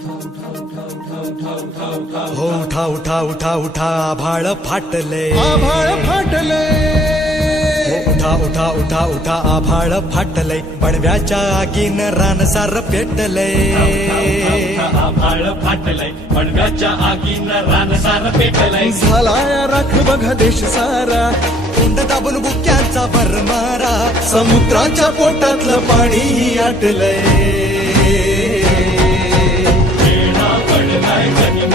उठा उठा उठा उठा आभाळ फाटले. आभाळ फाटले. उठा उठा उठा उठा आभाळ फाटले. पडव्याच्या आगीन रानसार पेटलय आभाळ फाटलंय पडव्याच्या आगीनं रानसार पेटलंय झालाय राख बघा देश सारा. तोंड दाबून बुक्यांचा भरमारा. समुद्राच्या पोटातलं पाणी आटलंय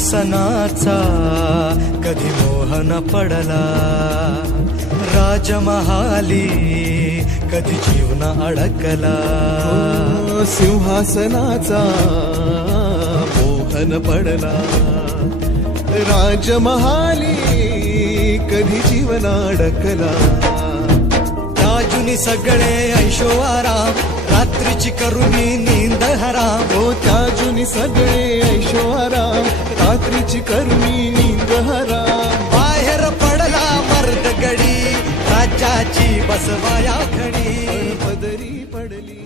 सिंहासनाचा कधी मोहन पडला. राजमहाली कधी जीवन अडकला. सिंहासनाचा मोहन पडला. राजमहाली कधी जीवन अडकला. राजुनी सगळे ऐशो आराम रात्रीची करुणी नींद हराम ओ त्या जुनी सगळे रात्रीची करुणी निंद हरा बाहेर पडला मर्द गडी राज्याची बसवाया खडी. पदरी पडली